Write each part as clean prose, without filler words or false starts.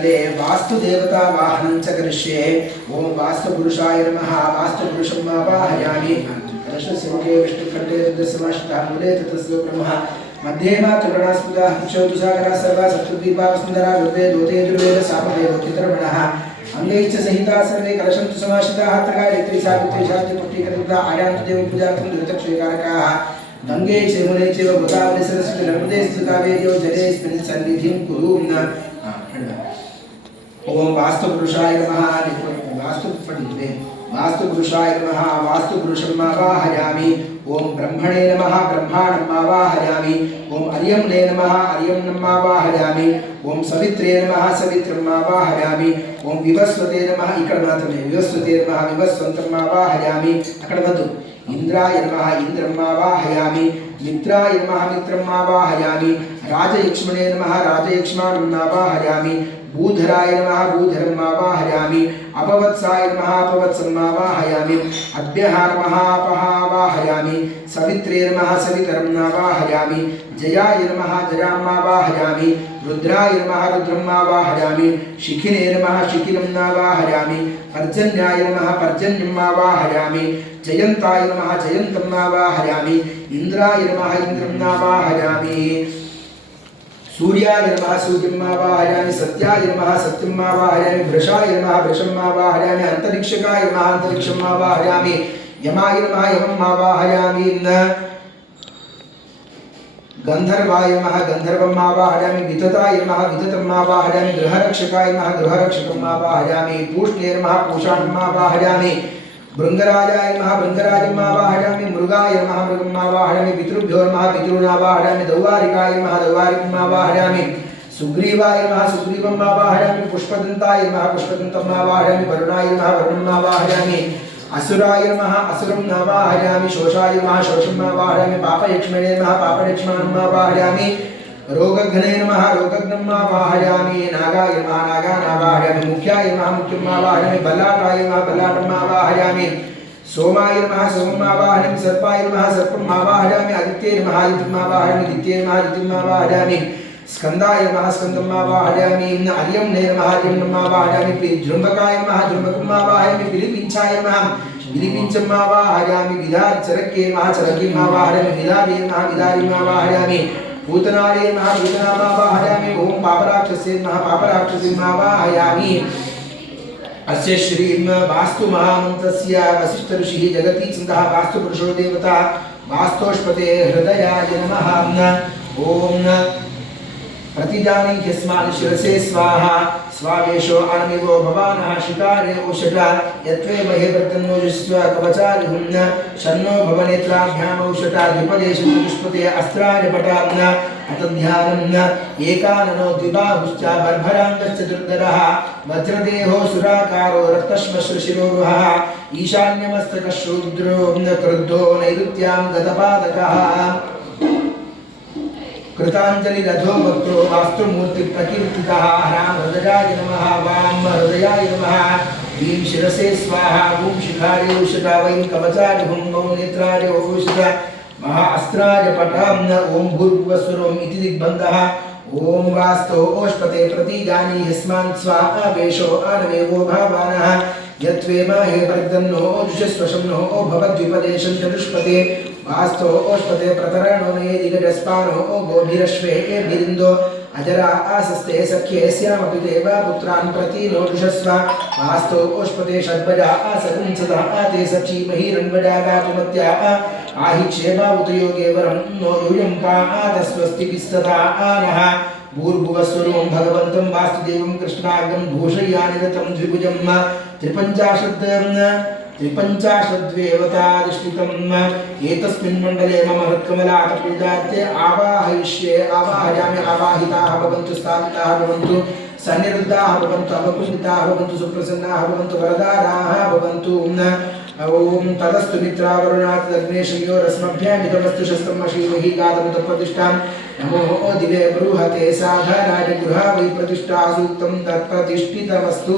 तले वास्तुदेवता वाहनं च करिष्ये। ओम वास्तुपुरुषाय नमः। वास्तुपुरुषं आवाहयामि। कलशस्य विष्णुखण्डे रुद्रसमाश्रितः मूले ततस्य ब्रह्मः मध्ये मातृगणास्पदः क्षोतुसागरः सर्वा सप्तद्वीपा वसुन्धरा ऋग्वेद दोते यजुर्वेद सामवेद चित्रमणः अंगैश्च सहिता सर्वे कलशन्तु समाश्रिताः त्रगायत्री सावित्री शान्ति पुष्टिकर्ता आयान्तु देवं पूजार्थं धृतक्षयकारकाः गंगे चेमुने चैव गोदावरी सरस्वती नर्मदे कावेर्यो जलेऽस्मिन् सन्निधिं कुरु। ओम वास्तुपुरुषाय नमः। वास्तुपुरुषाय नमः। वास्तुपुरुषम् आवाहयामि। ओम ब्रह्मणे नमः। ब्रह्माणम् आवाहयामि। ओम अर्यम्णे नमः। अर्यम्णम् आवाहयामि। ओम सवित्रे नमः। सवित्रम् आवाहयामि। ओम विवस्वते नमः। इकड़ मात्रमे विवस्वते नमः। विवस्वन्तम् आवाहयामि। अकड़ वद्दु इंद्राय नमः। इंद्रम् आवाहयामि। मित्राय नमः। मित्रम् आवाहयामि। राजयक्ष्मणे नमः। राजयक्ष्माणम् आवाहयामि। भूधराय नमः। भूधरम् आवाहयामि। अपवत्साय नमः। अपवत्सम् आवाहयामि। अभ्यः नमः। अपः आवाहयामि। सवित्रे नमः। सवितरम् आवाहयामि। जयाय नमः। जयाम् आवाहयामि। रुद्राय नमः। रुद्रम् आवाहयामि। शिखिने नमः। शिखिनम् आवाहयामि। पर्जन्याय नमः। पर्जन्यम् आवाहयामि। जयन्ताय नमः। जयन्तम् आवाहयामि। इन्द्राय नमः। इन्द्रम् आवाहयामि। सूर्याय नमः। सूर्यम् आवाहयामि। सत्याय नमः। सत्यम् आवाहयामि। वृषाय नमः। वृषम् आवाहयामि। अन्तरिक्षकाय नमः। अन्तरिक्षम् आवाहयामि। यमाय नमः। यमम् आवाहयामि। गंधर्वाय नमः। गंधर्वम् आवाहयामि। वितताय नमः। विततम् आवाहयामि। गृहरक्षकाय नमः। गृहरक्षकम् आवाहयामि। पूष्णे नमः। पूषाणम् आवाहयामि। भृंगराजाय नमः। भृंगराजम् आवाहयामि। मृगाय नमः। मृगम् आवाहयामि। पितृभ्यो नमः। पितॄन् आवाहयामि। दौवारिकाय नमः। दौवारिकम् आवाहयामि। सुग्रीवाय नमः। सुग्रीवम् आवाहयामि। पुष्पदन्ताय नमः। पुष्पदन्तम् आवाहयामि। वरुणाय नमः। वरुणम् आवाहयामि। असुराय नमः। असुरम् आवाहयामि। शोषाय नमः। शोषम् आवाहयामि। पापयक्ष्मणे नमः। पापयक्ष्माणम् आवाहयामि। रोगघ्ने नमः। रोगघ्नम् आवाहयामि। नागाय नमः। नागान् आवाहयामि। मुख्याय नमः। मुख्यम् आवाहयामि। बल्लाटाय नमः। बल्लाटम् आवाहयामि। सोमाय नमः। सोमम् आवाहयामि। सर्पाय नमः। सर्पम् आवाहयामि। आदित्ये नमः। आदित्यम् आवाहयामि। दित्ये नमः। दित्यम् आवाहयामि। स्कंदाय नमः। स्कंदम् आवाहयामि। अर्यम्णे नमः। अर्यम्णम् आवाहयामि। जृम्बकाय नमः। जृम्बकम् आवाहयामि। विलिपिञ्चाय नमः। विलिपिञ्चम् आवाहयामि। विदारचरके नमः। चरकीम् आवाहयामि। विदारे नमः। विदारीम् आवाहयामि। भूतनारे नमः। भूतनाम् आवाहयामि। ओम पापराक्षसे नमः। पापराक्षसीम् आवाहयामि। अस्य श्रीं वास्तु महामन्त्रस्य वसिष्ठ ऋषिः जगती छन्दः वास्तुपुरुषो देवता वास्तोष्पते हृदयाय नमः। ओम प्रतिजानी ह्यस्मान् शिरसे स्वाहा। स्वावेशो अनमिवो भवानः शिकारे औषधा यत्वे महे वर्तन्नोजुस्व कवचारिहुं शन्नो भवनेत्राभ्याम् औषधा द्विपदेशं पुष्पते अस्त्राजपटां अतध्यानं एकाननो द्विबाहुश्च बर्भराङ्गश्चतुर्धरः वज्रदेहो सुराकारो रक्तश्मश्रुशिरोरुहः ईशान्यमस्तकः शूद्रो क्रुद्धो नैऋत्यां गतपादकः कृतांजलि रथो वक्रो वास्तुमूर्ति प्रकीर्तितः राम हृदयाय नमः। वाम हृदयाय नमः। ह्रीं शिरसे स्वाहा। ओम शिखारे औषधा वैं कवचाय हुं ओम नेत्राय औषधा महा अस्त्राय पटां ओम भूर्भुवस्वरोम इति दिग्बन्धः। ओम वास्तो ओष्पते प्रतिजानी यस्मान् स्वाहा वेशो आनमेवो भावानः यत्वे माहे वर्धन्नो जुषस्वशं नो भवद्विपदेशं चतुष्पते वास्तो ओष्पते प्रतरणो ने दिगजस्पानो गोभिरश्वे बिरिन्दो अजरा आसस्ते सख्ये स्यामपि देवा पुत्रान् प्रति नोजुषस्व वास्तो ओष्पते षड्भजा आसकुंसदा आते सचीमहि रण्वजा गातुमत्या आहि क्षेमा उतयोगे वरं नो यूयं पादस्वस्ति विस्तदा आनः भूर्भुवस्वरूपं भगवन्तं वासुदेवं कृष्णाग्रं भूषयानिरतं द्विभुजं त्रिपञ्चाशद्देवताधिष्ठितम् एतस्मिन् मण्डले मम हृत्कमलातपूजार्थे आवाहयिष्ये। आवाहयामि। आवाहिताः भवन्तु। स्थापिताः भवन्तु। सन्निरुद्धाः भवन्तु। अवकुण्ठिताः भवन्तु। सुप्रसन्नाः भवन्तु। वरदाराः भवन्तु। ओम तदस्तु मित्रावरुणात् अग्नेशयोरस्मभ्यामिदमस्तु शस्त्रम् अशीमहि गातमुतप्रतिष्ठां नमो दिवे बृहते साधनाय गृहा वै प्रतिष्ठा सूक्तं तत्प्रतिष्ठितमस्तु।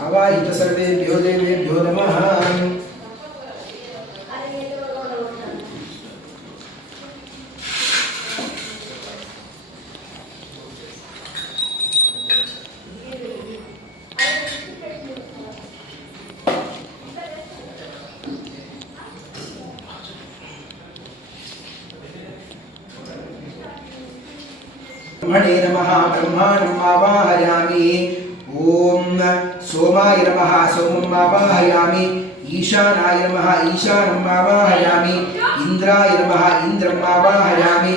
आवाहित सर्वेभ्यो देवेभ्यो नमः। ब्रह्मणे नमः ब्रह्माणम् आवाहयामि। ओम सोमाय नमः सोमम् आवाहयामि। ईशानाय नमः ईशानम् आवाहयामि। इंद्राय नमः इंद्रम् आवाहयामि।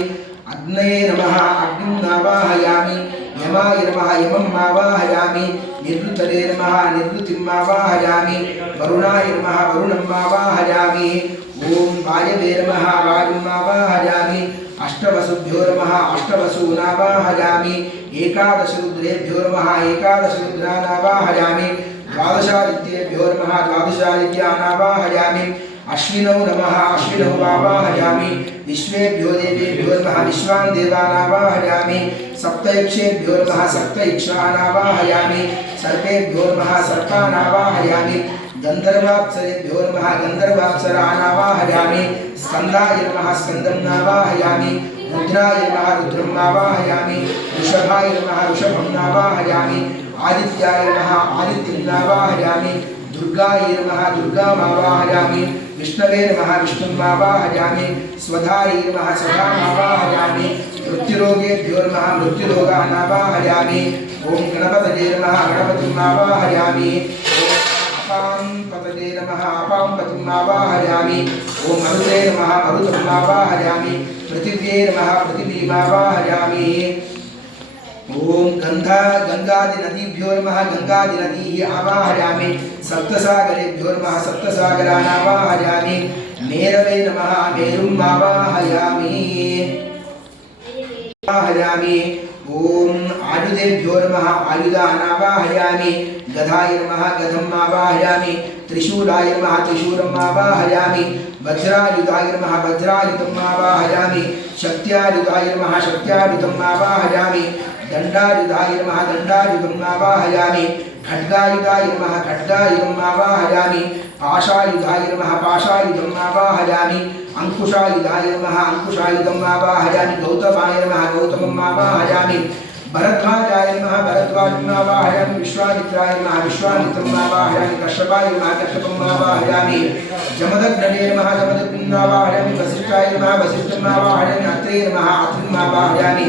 अग्नये नमः अग्निम् आवाहयामि। यमाय नमः यमम् आवाहयामि। निर्वृतये नमः निर्वृतिम् आवाहयामि। वरुणाय नमः वरुणम् आवाहयामि। ओम वायवे नमः वायुम् आवाहयामि। अष्टवसुभ्यो नमः अष्टवसून् आवाहयामि। एकादश रुद्रेभ्यो नमः एकादश रुद्रान् आवाहयामि। द्वादशादित्येभ्यो नमः द्वादशादित्यान् आवाहयामि। अश्विनौ नमः अश्विनौ आवाहयामि। विश्वेभ्यो देवेभ्यो नमः विश्वान् देवान् आवाहयामि। सप्तयक्षेभ्यो नमः सप्तयक्षान् आवाहयामि। सर्पेभ्यो नमः सर्पान् आवाहयामि। गन्धर्वाप्सरेभ्यो नमः गन्धर्वाप्सरान् आवाहयामि। स्कन्दाय नमः स्कन्दम् आवाहयामि। रुद्राय नमः रुद्रम् आवाहयामि। वृषभाय नमः वृषभम् आवाहयामि। आदित्याय नमः आदित्यम् आवाहयामि। दुर्गाय नमः दुर्गाम् आवाहयामि। विष्णवे नमः विष्णुम् आवाहयामि। स्वधायै नमः स्वधाम् आवाहयामि। मृत्युरोगेभ्यो नमः मृत्युरोगान् आवाहयामि। ओम गणपतये नमः गणपतिम् आवाहयामि। अपांपतये नमः अपांपतिम् आवाहयामि। ओम मरुते नमः मरुतम् आवाहयामि। पृथिव्ये नमः पृथिवीम् आवाहयामि। ओम गंगादिनदीभ्यो नमः गंगादिनदीः आवाहयामि। सप्तसागरेभ्यो नमः सप्तसागरान् आवाहयामि। मेरवे नमः मेरुम् आवाहयामि। ओम आयुधेभ्यो नमः आयुधान् आवाहयामि। गदाय नमः गदम् आवाहयामि। त्रिशूलाय नमः त्रिशूलम् आवाहयामि। वज्रायुधाय नमः वज्रायुधम् आवाहयामि। शक्त्यायुधाय नमः शक्त्यायुधम् आवाहयामि। दंडायुधाय नमः दंडायुधम् आवाहयामि। खड्गायुधाय नमः खड्गायुधम् आवाहयामि। पाशायुधाय नमः पाशायुधम् आवाहयामि। अंकुशायुधाय नमः अंकुशायुधम् आवाहयामि। गौतमाय नमः गौतमम् आवाहयामि। भरद्वाजाय नमः भरद्वाजम् आवाहयामि। विश्वामित्राय नमः विश्वामित्रम् आवाहयामि। कश्यपाय नमः कश्यपम् आवाहयामि। जमदग्नये नमः जमदग्निम् आवाहयामि। वसिष्ठाय नमः वसिष्ठम् आवाहयामि। अत्रे नमः अत्रिम् आवाहयामि।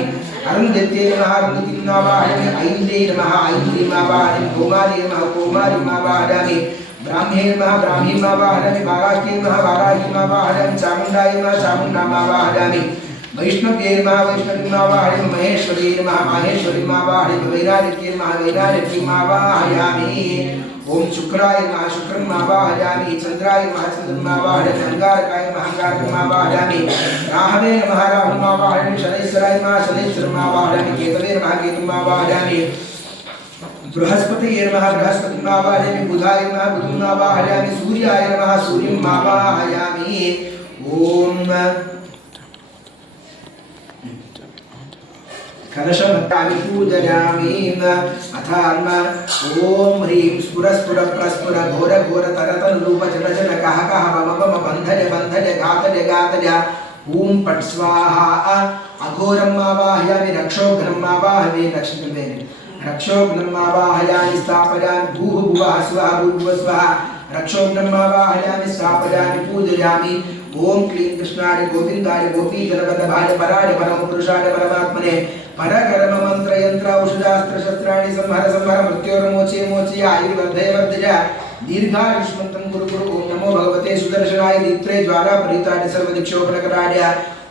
अरुन्धत्ये नमः अरुन्धतीम् आवाहयामि। ऐन्द्रे नमः ऐन्द्रीम् आवाहयामि। कौमार्ये नमः कौमारीम् आवाहयामि। ब्राह्मे नमः ब्राह्मीम् आवाहयामि। वाराह्ये नमः वाराहीम् आवाहयामि। चामुण्डाय नमः चामुण्डाम् आवाहयामि। वैष्णव्ये नमः वैष्णवीम् आवाहयामि। महेश्वर्ये नमः माहेश्वरीम् आवाहयामि। वैराग्ये नमः वैराग्यम् आवाहयामि। ओम शुक्राय नमः शुक्रम् आवाहयामि। चंद्राय नमः चंद्रम् आवाहयामि। अंगारकाय नमः अंगारकम् आवाहयामि। राहवे नमः राहुम् आवाहयामि। शनैश्वराय नमः शनैश्वरम् आवाहयामि। केतवे नमः केतुम् आवाहयामि। बृहस्पतये नमः बृहस्पतिम् आवाहयामि। बुधाय नमः बुधम् आवाहयामि। सूर्याय नमः सूर्यम् आवाहयामि। ओम कलशमत्तामि पूजयामि। अथान्म ओम ह्रीं स्फुर स्फुर प्रस्फुर घोर घोर तरतन रूप जन जन कह कह मम मम बंधज बंधज गातज गातज ओम पट स्वाहा। अघोरम् आवाहयामि। रक्षोघ्नम् आवाहयामि। रक्षोघ्नम् आवाहयामि। स्थापयामि। भूः भुवः स्वः भूर्भुवः स्वः। रक्षोघ्नम् आवाहयामि। स्थापयामि पूजयामि। ओम क्लीं कृष्णाय गोविंदाय गोपी जनवल्लभाय पराय परमपुरुषाय परमात्मने परकर्म मंत्र यंत्र औषधास्त्र शस्त्राणि संहर संहर मृत्योर्मोचे मोचय आयुर्वर्धय वर्धय दीर्घायुष्मन्तं कुरु कुरु। ओम नमो भगवते सुदर्शनाय नेत्रे ज्वाला परिताय सर्वदिक्षोपनकराय।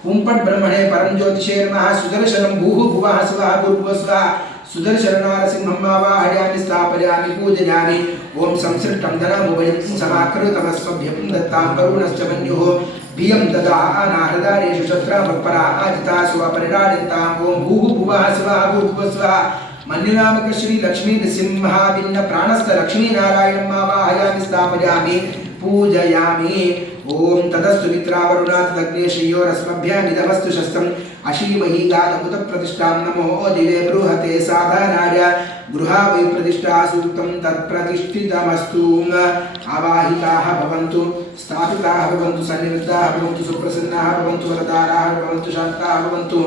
ओम पट ब्रह्मणे परम ज्योतिषे नमः। सुदर्शनं भूः भुवः स्वः भूर्भुवः स्वः। सुदर्शननारसिंहम् आवाहयामि। स्थापयामि पूजयामि। ओम संसृष्टं धनमुभयं समाकृतमस्वभ्यं दत्तां करुणश्च मन्युः भियं ददानाहृदारेषु शस्त्रामत्परा आजितासु अपरिराडितां। ओम भूः भुवः स्वः भूर्भुवः स्वः। मन्युनामक श्री लक्ष्मी नृसिंहाभिन्न प्राणस्थ लक्ष्मी नारायणम् आवाहयामि। स्थापयामि पूजयामि। ओम तदस्तु मित्रावरुणात् श्रियोरस्मभ्यां निधमस्तु शस्त्रम् अशीमहि गादमुत प्रतिष्ठां नमो दिवे बृहते साधानाय गृहा वै प्रतिष्ठा सूक्तं तत्प्रतिष्ठितमस्तु। आवाहिताः भवन्तु स्थापिताः भवन्तु सन्निवृत्ताः भवन्तु सुप्रसन्नाः भवन्तु वरदाराः भवन्तु शान्ताः भवन्तु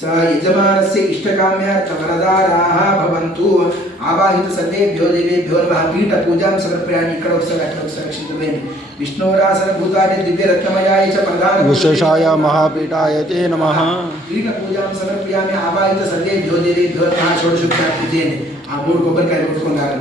स यजमानस्य इष्टकाम्यार्थवरदाराः भवन्तु। ఆవాహిత సర్వేభ్యో దేవేభ్యో నమః పీఠ పూజాం సమర్పయామి ఇక్కడ ఒకసారి అక్కడ ఒకసారి రక్షించవేయండి విష్ణోరాసన భూతాయ దివ్య రత్నమయాయ చ ప్రధాన విశేషాయ మహాపీఠాయ తే నమః పీఠ పూజాం సమర్పయామి ఆవాహిత సర్వేభ్యో దేవేభ్యో నమః షోడశోపచార పూజేయండి ఆ 3 కొబ్బరికాయలు కొట్టుకున్నారు